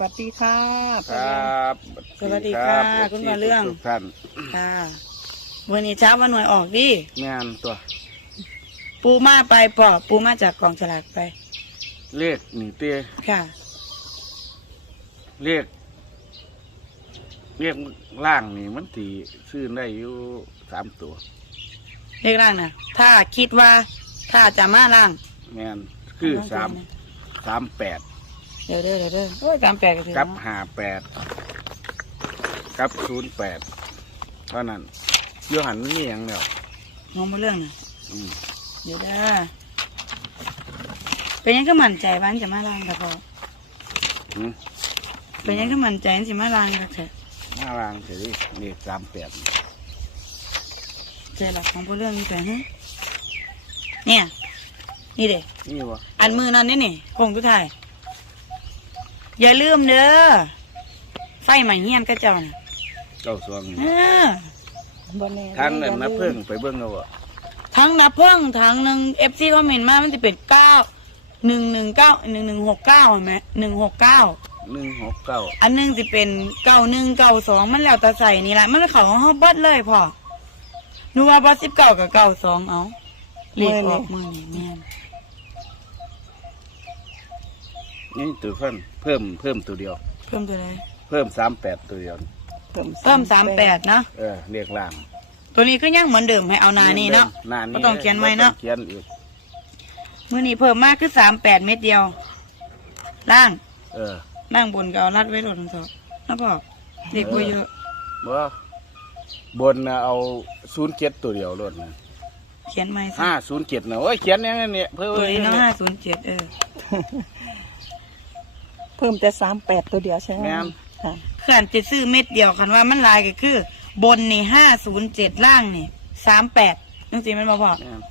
วัสดีค่ะคป้ารับสวัสดีค่ะรับคุณมาเรื่อง ทุกท่านค่ะวันนี้เช้าวันหน่วยออกดิงานตัวปูมาไปปอปูมาจากกองฉลากไป เลขนี่เตี้ยค่ะ เลขเลขล่างนี่มันตีซื้อได้อยู่สามตัว เลขล่างนะถ้าคิดว่าถ้าจะมาล่างงานคือสามสามแปด เดี๋ยวเด้อเดี๋ยวเด้อโอ้ยสามแปดก็ถือกับเนาะห้าแปดกับศูนย์แปดเท่านั้นอยูหันนี่อย่างเดียวมองมาเรื่องนะอืมเดี๋ยวเด้อเป็นยังก็มั่นใจว่าอันจะมาล่างกับพอหืมเป็นยังก็มั่นใจอันจะมาล่างกับเถอะหน้ารางเฉยเลขสามแปดเจอหลักของพวกเรื่องนี้แต่ฮะเนี่ย นี่เด็นี่วะอันมือนั่นนี่นี่คงทุกทาย อย่าลืมเด้อไฟใหม่เงียนก็เจ้าน่ะเก้าสวงเออบ่แน่ทางนั้นนะเพิ่งไปเบิ่งเอาวะทั้งนับเพิ่งทั้งหนึ่งเอฟซีคอมเมนต์มามันจะเป็นเก้าหนึ่งหนึ่งเก้าหนึ่งหนึ่งหกเก้าเห็นไหมหนึ่งหกเก้าหนึ่งหกเก้าอันหนึงจะเป็นเก้าหนึ่งเก้าสองมันแล้วแต่ใส่นี่แหละมันเขาของเขาเบิดเลยพ่อหนูว่าบอสิบเก้ากับเก้าสองเอาเลขออกมือนี่แม่น นี่ตัวเพิ่มเพิ่มเพิ่มตัวเดียว เพิ่มตัวไหนเพิ่มสามแปดตัวเดียวเพิ่มสามแปดเนาะเออเรียกล่างตัวนี้ก็ยังเหมือนเดิมให้เอาหนานี่เนาะหนานี่ก็ต้องเขียนไว้เนาะบ่ต้องเขียนอีกมื่อนี้เพิ่มมากคือสามแปดเม็ดเดียว ล่าง เออล่างบนก็เอารัดไว้โดดทั้งสองนะพ่อเด็กบัวเยอะบ่บนน่ะเอาศูนย์เจ็ดตัวเดียวรถนะเขียนไม่สิห้าศูนย์เจ็ดนะโอ้ยเขียนอยังไงเนี่ยเพิ่มตัวนี้เน้องห้าศูนย์เจ็ดเออ เพิ่มแต่สามแปดตัวเดียวใช่ไหมแม่น ค่ะ ขันจะซื้อเม็ดเดียวคันว่ามันลายก็คือ บนนี่ห้าศูนย์เจ็ดล่างนี่สามแปดนึกสิมันมาพอแม่น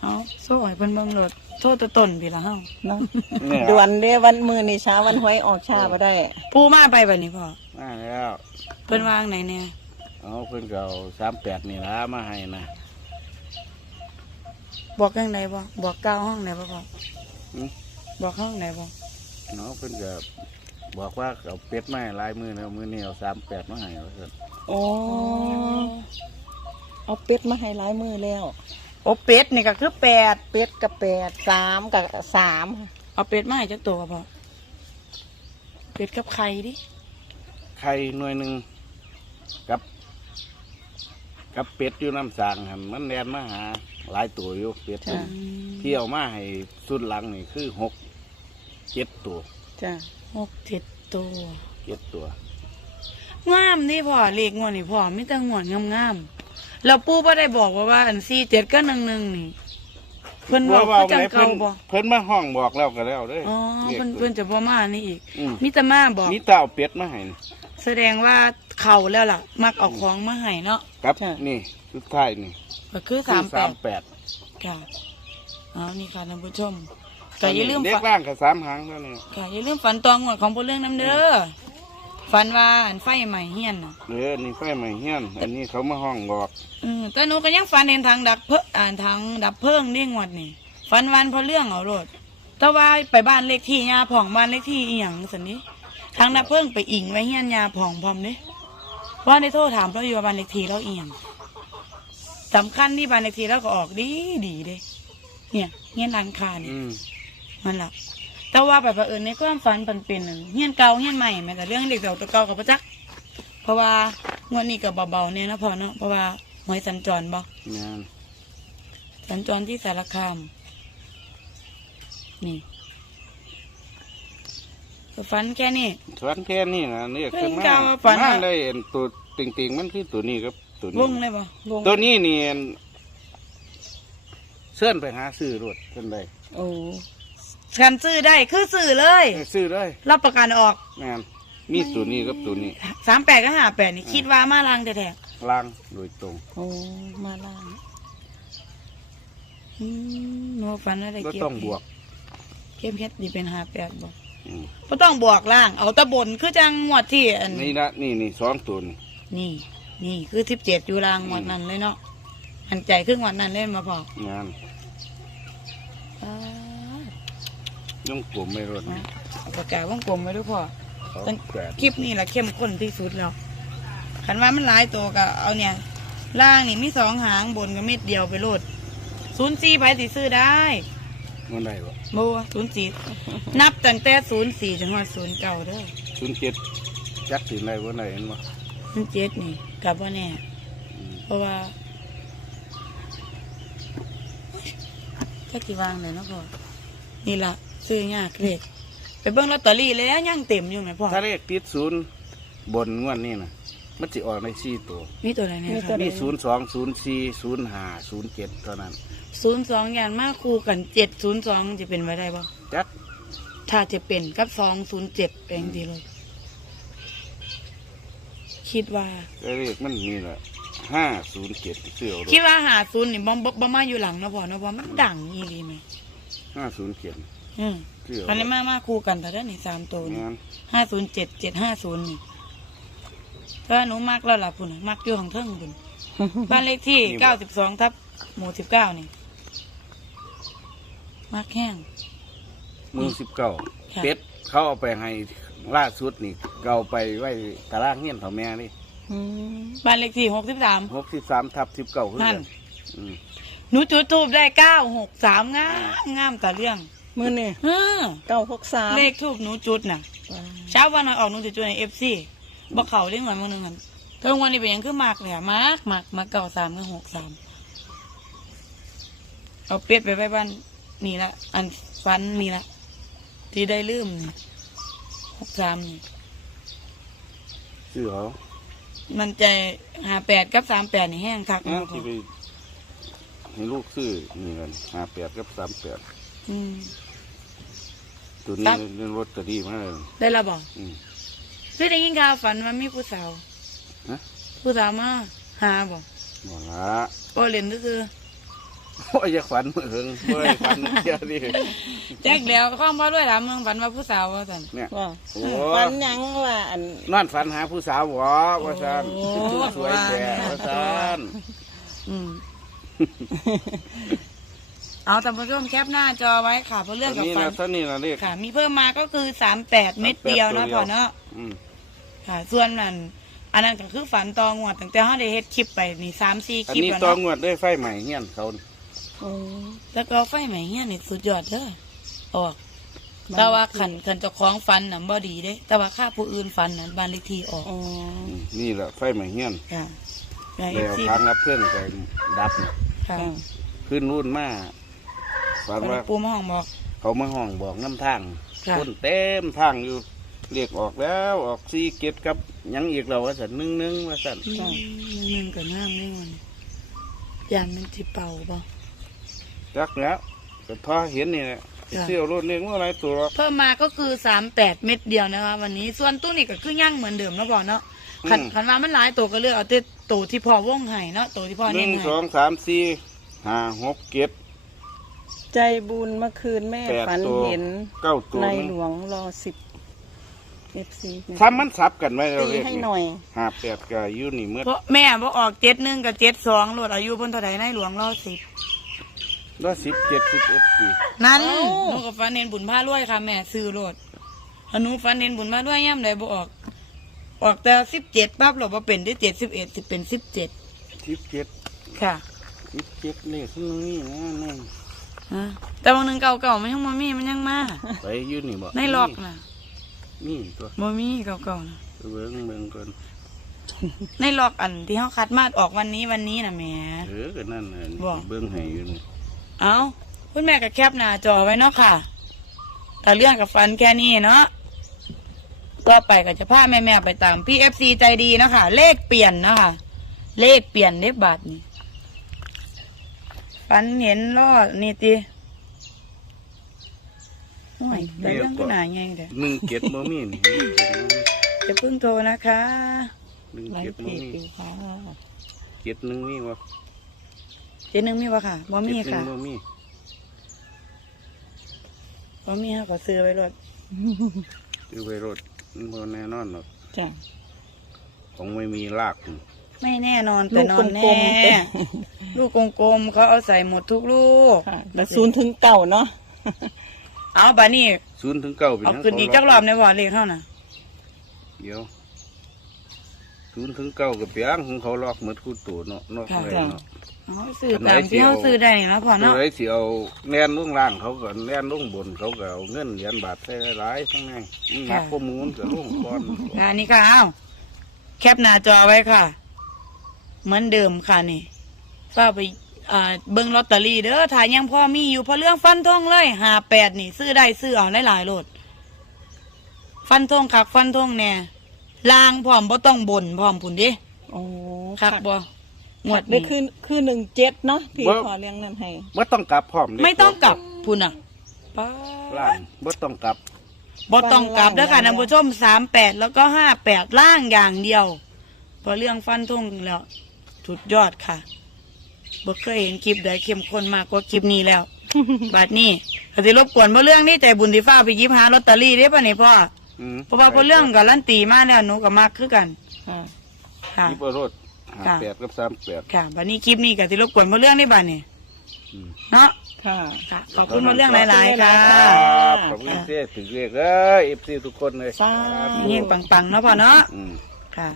เอาโซ่ให้เพิ่นเบิ่งโหลดโทษตัวตนพี่ละเฮาเนาะเนี่ยด่วนเด้วันมือนี่เช้าวันหวยออกชาบ่ได้ปูมาไปแบบนี้พ่อมาแล้วเพิ่นวางไหนเนี่ยเอาเพิ่นก็เอาสามแปดนี่ละมาให้นะบอกยังไงบ่บอกเก้าห้องไหนบ่พ่ออืม บอกห้องไหนบ่เนาะเพิ่นก็บอกว่าเอาเป็ดมาให้หลายมือแล้วมือนี้เอาสามแปดมาให้ว่าซั่นโอ้เอาเป็ดมาให้หลายมือแล้ว โอเป็ดนี่ก็คือแปดเป็ดกับแปดสามกับสามเอาเป็ดมาให้จักตัวพ่อเป็ดกับไข่ดิไข่หน่วยหนึ่งกับ กับเป็ดอยู่น้ำสางหันมันแลนมาหาหลายตัวอยู่เป็ดจ้ะ ที่เอามาให้สุดหลังนี่คือหก เจ็ดตัวจ้ะหกเจ็ดตัวเจ็ดตัว งามนี่พ่อเลขงวดนี่พ่อมีแต่งวดงามๆแล้วปู่บ่ได้บอกว่าว่าอันสี่เจ็ดก็หนึ่งหนึ่งนี่เพิ่นบอกว่าคือจังไหนเพิ่เก่านบ่เพิ่นมาห้องบอกแล้วก็แล้วเด้อ๋อรียกเพิ่นเพิ่นจะบ่มานี่อีกอืมมีแต่มาบอกมีเต่าเป็ดมาให้นี่แสดงว่าเข้าแล้วล่ะ มักเอาของมาให้เนาะ ครับนี่สุดท้ายนี่ก็คือคือสามแปสามดแปดค่ะเอานี่ค่ะท่านผู้ชม ก็อย่าลืมเด็กฝันร่างกับสามหางเท่านี้ค่ะอย่าลืมฝันตองงวดของผู้เรื่องน้ำเด้อฝันว่าอันไฟใหม่เฮียนน่ะเออนี่ไฟใหม่เฮียน อันนี้เขามาห้องบอกอืมแต่หนูก็ยังฝันเห็นทางดับเพลิงอ่านทางดับเพลิงนี่งวดนี่ฝันวันเพราะเรื่องเอาโลดแต่ว่าไปบ้านเลขที่ยาผ่องบ้านเลขที่อีหยังสันนี้ทางดับเพลิงไปอิงไว้เฮียนยาผ่องพร้อมเด้ว่าในโทษถามเราอยู่ว่าบ้านเลขที่เราเอียงสำคัญที่บ้านเลขที่เราก็ออกดีดีเด้เนี่ยเฮียนร้านค้านี่ อืมมันละแต่ว่าแบบว่าเออในความฝันปันเป็นนั่นเฮียนเก่าเฮียนใหม่แม้แต่เรื่องเด็กเก่าตัวเก่ากับประจักษ์เพราะว่างวดนี้ก็เบาๆเนี่ยนะพอเนาะเพราะว่าหวยสัญจรบ่งานสัญจรที่สารคาม นี่ก็ฝันแค่นี้ สวนแค่นี้นะนี่เพิ่ขึ้นงมากล่าวว่าฝันมาว่าเลยเห็นตัวติ่งๆมันคือตัวนี้ครับ ตัววนี้งเลยบ่วงตัวนี้นี่เสื่อนไปหาซื้อรถเส้นใดโอ้ ฉันซื้อได้คือซื้อเลยไปซื้อเลยรับประกันออกงานมีตัวนี้กับตัวนี้สามแปดก็หาแปดนี่คิดว่ามาลางแท้ล่างโดยตรงโอ้มาล่างๆอืมหนูฝันอะไรก็เกี่ยวต้องบวกเก็บเพชรดีเป็นหาแปดบ่อืมก็ต้องบวกล่าง เอาแตะบนคือจังหวดที่อัน นี่นะนี่นี่สองตัวนี่ นี่ นี่คือสิบเจ็ดอยู่ล่างหวดนั้นเลยเนาะอันใจครึ่งหวดนั้นเล่นมาพอ งาน ป๊าด ย่องกลุ่มไม่รถเอาปากกาวงกลมไว้ด้วยพ่อเขาตั้งแปดคลิปนี้แหละเข้มข้นที่สุดแล้วขันว่ามันหลายตัวก็เอาเนี่ย ล่างนี่มีสองหางบนก็เม็ดเดียวไปโลดศูนย์สี่ไปสิซื้อได้มันได้บ่โบศูนย์สี่นับตั้งแต่ศูนย์สี่จนถึงศูนย์เก้าเด้อศูนย์เจ็ดจักสิได้บ่ได้เห็นบ่ศูนย์เจ็ดนี่กลับว่าแน่อืมเพราะว่าจะกี่วางเลยเนาะพ่อนี่ละ ซื้อยากเลยไปเบิ้งลอตเตอรี่แล้วยังเต็มอยู่ไหมพ่อถ้าเลขติดศูนย์บนงวดนี้นะมันจะออกในสี่ตัว มีตัวไหนเนี่ยมีคตัรัวบไหมีศูนย์สองศูนย์สี่ศูนย์ห้าศูนย์เจ็ดเท่านั้นศูนย์สองอย่างมากคู่กันเจ็ดศูนย์สองจะเป็นไปได้บ่จักถ้าจะเป็นกับสองศูนย์เจ็ดแปลงดีเลย คิดว่า เลขมันนี่แหละห้าศูนย์เจ็ดเสื้อคิดว่าหาศูนย์นี่บ่บ่บ่มาอยู่หลังเนาะพ่อเนาะเพราะมันดังอีหลีไหมห้าศูนย์เจ็ด อืมเสื้ออันนี้มามาคู่กันแต่ได้นี่สามตัวนี่งานห้าศูนย์เจ็ดเจ็ดห้าศูนย์นี่ถ้าหนูมักแล้วล่ะพุ่นน่ะมักอยู่ของเทิงพุ่นบ้านเลขที่เก้าสิบสองทับหมู่สิบเก้านี่มักแห้ง มือสิบเก้าค่ะ เป็ดเขาเอาไปให้ล่าสุดนี่เกาไปไว้ตารางเฮียนเถ่าแม่นี่อืมบ้านเลขที่หกสิบสาม หกสิบสามทับสิบเก้าคือนั่กันนอืม หนูจุดทูบได้เก้าหกสามงามงามแต่เรื่อง มือนี่เออเก้าหกสามเลขทูบหนูจุดน่ะ เช้าวันหน่อยออกหนูจะจุดในเอฟซีบอกเขาเรื่องหน่อยมือหนึ่งกันเพิ่งวันนี้เป็นหยังคือมากเลยอะมากมากมาเก้าสามกับหกสามเอาเป็ดไปไว้บ้านนี่ละอันฟันนี่ละที่ได้ลืมนี่หกสามนี่เสื้อเขามันใจหาแปดกับสามแปดนี่แห้งคักอะนะที่ไปให้ลูกซื้อนี่กันห้าแปดกับสามแปด อืม ตัวนี้ครับเรื่องรถจะดีมากเลยได้และบอกอืม คือได้ยินข่าวฝันว่ามีผู้สาวฮะ ผู้สาวมาหาบอกหมดละโอเล่นก็คือโอ้ยอย่าฝันมือเหิงเมื่อฝันเยอะดิแจ็คเดียวข้องพ่อด้วยถามเมืองฝันว่าผู้สาวว่าสันเนี่ย ว่า โอ้ปันหยังว่าอัน นอนฝันหาผู้สาวหวอว่าซันโอ้สวยแก่ว่าซันอืม เอาแต่ผู้ชมแคปหน้าจอไว้ค่ะเพราะตเรื่องอนกับนี้ฝันะนตอนนี้นะเรียกค่ะ มีเพิ่มมาก็คือสามแปดเม็ดเดียวนะพ่อเนาะอืมค่ะ ส่วนนั้นอันนั้นก็คือฝันตองวดตั้งแต่เขาได้เฮ็ดคลิปไปนี่สามสี่อันคลิปนี้แล้วตองเนาะงวดได้ไฟใหม่เงี้ยนเขาอืมแล้วก็ไฟไหม้เงี้ยนี่สุดยอดเลยออก แต่ว่าขันขันเจะคล้าของฟันน่ะบ่ดีเด้ แต่ว่าค่าผู้อื่นฟันนั้นบ้านเลขที่ออกอ๋ออืมนี่แหละไฟใหม่เงี้ยนค่ะยายแล้วซีทางรับเพื่อนไปดับน่ะค่ะ ขึ้นรุ่นมา ฝันว่าปูมาห้องบอกเขามาห้องบอกน้ำทางค่ะคนเต็มทางอยู่เรียกออกแล้วออกซีเก็ตกับหยังอีกเราว่าสันนึ่งนึงว่าสันอืมหนึ่งกับน้ำนี่มันยานมันจิเป่าบ่ จักแล้วก็พอเห็นนี่แหละค่ะเสี่ยวรถเรียกว่าอะไรตัวหรอก เพิ่มมาก็คือสามแปดเม็ดเดียวนะคะวันนี้ส่วนตู้นี่ก็คือย่างเหมือนเดิมแล้วบอกเนาะขันขันว่ามันหลายตัวก็เลือกเอาแต่ตัวที่พอว่องไห้เนาะตัวที่พอหเน้นึ่นงให้สองสามสี่ห้าหกเจ็ด ใจบุญเมื่อคืนแม่แปดฝันตัวเห็นเก้าตัว ในนึงหลวงรอสิบเอฟซีทำมันสับกันไว้เราตีเรียกให้หน่อย ห้าแปดก็อยู่นี่เมื่อเพราะแม่บอกออกเจ็ดหนึ่งกับเจ็ดสองโหลดอายุบนเท่าไดในหลวงรอสิบร้อยสิบเจ็ดสิบเอ็ดปีนั่นเอ้าหนูกับฟันเน้นบุญผ้ารวยค่ะแม่ซื้อโหลดอันหนูฟันเน้นบุญผ้ารวยย่ำใดบ่ออก ออกแต่สิบเจ็ดปั๊บเราบ่เป็นได้เจ็ดสิบเอ็ดสิเป็นสิบเจ็ดสิบเจ็ดค่ะ สิบเจ็ดเลขข้างนี้นะนี่ ฮะแต่บางหนึ่งเก่าๆมันยังบ่มีมันยังมาไปอยู่นี่บ่ในล็อกน่ะนี่ตัวบ่มีเก่าๆนะเบิ้งเบิ้งก่อนในล็อกอันที่เขาคัดมาออกวันนี้วันนี้นะแหม่ เออก็นั่นน่ะบ่ เบิ้งให้อยู่นี่เอาคุณแม่ก็แคปหน้าจอไว้เนาะค่ะแต่เรื่องกับฟันแค่นี้เนาะก็ไปก็จะพาแม่แม่ๆไปตามพี่เอฟซีใจดีเนาะค่ะ เลขเปลี่ยนเนาะค่ะ เลขเปลี่ยนเลขบัตรนี่ ฟันเห็นรอดนี่ติโอ้ยแต่เรื่องก็หนาไงเด้อหนึ่งเจ็ดบ่มีนี่จะเพิ่งโทรนะคะหนึ่งไลเจ็ดฟ์เพบ่จมีอยู่ค่ะเจ็ดหนึ่งมีบ่เจนึงมีปะค่ะบ่มีเจ็ดหนึ่ค่ะงบ่มีบ่มีค่ะก็ซื้อไว้รถอยู่ไปรถมันบ่แน่นอนหรอกจ้ะของไม่มีราก ไม่แน่นอนแต่นอนลูแน่กกลมๆแต่ลูกกลมๆเขาเอาใส่หมดทุกลูกค่ะแต่ศูนย์ถึงเก่าเนาะเอาบานี่ศูนย์ถึงเก้าเป็นหเอายังขึ้นอีกจักรอบในบ่เลขเท่าน่ะเดี๋ยวศูนย์ถึงเก้ากับเปียงของเขาลอกเหมือนคู่ตัวเนาะนอกเลยเนาะเอาซื้อตามที่เขาซื้อได้นี่เนาะพ่อตัวเนาะไรสิเอาแน่นลุ่งล่างเขาก็แน่นลุ่งบนเขาก็เอาเงินเหรียญบาทใส่หลายๆทั้งนั้นมันหนักข้อมูลกับลุ่งก้อนงานนี้ค่ะเอาแคปหน้าจอไว้ค่ะ เหมือนเดิมค่ะนี่ฝ้ากไปอ่าเบิ่งลอตเตอรี่เด้อถ่ายยังพอมีอยู่เพราะเรื่องฟันทงเลยหาแปดนี่ ซื้อได้ซื้อเอาหลายๆโลด ฟันทงคักฟันทงแน่ลางพร้อมบ่ต้องบ่นพร้อมพุ่นเดิโอ้คักบ่งวดได้นี้คือคือหนึ่งเจ็ดเนาะที่พอเลี้ยงนั่นให้ว่าต้องกลับพร้อมเด้ไม่ต้องกลับพุ่นอะป๊าล่างว่าต้องกลับบ่ต้องกลับเด้อค่ะท่านผู้ชมสามแปดแล้วก็ห้าแปดล่างอย่างเดียว พอเรื่องฟันทงแล้ว สุดยอดค่ะบ่เคยเห็นคลิปใดเข้มข้นมากกว่าคลิปนี้แล้วบัดนี้ก็สิรบกวนเพราะเรื่องนี้ใจบุญที่ฟ้าไปหยิบหาลอตเตอรี่ได้ป่ะนี่พ่ออืมเพราะว่าเพราะเรื่องกับลันตีมาแล้วหนูก็มากคือกันค่ะค่ะยี่ปรถห้าค่ะ แปดกับสามแปด ค่ะบัดนี้คลิปนี้ก็สิรบกวนเพราะเรื่องนี้บัดนี้อืม เนาะค่ะ ค่ะขอบคุณเพราะเรื่องหลาย ๆ ค่ะครับขอบคุณเจ้ถึงเรียกเอ้ยเอฟซีทุกคนเลยสาธุ เงี้ยงปัง ๆ เนาะพ่อเนาะอืม ค่ะ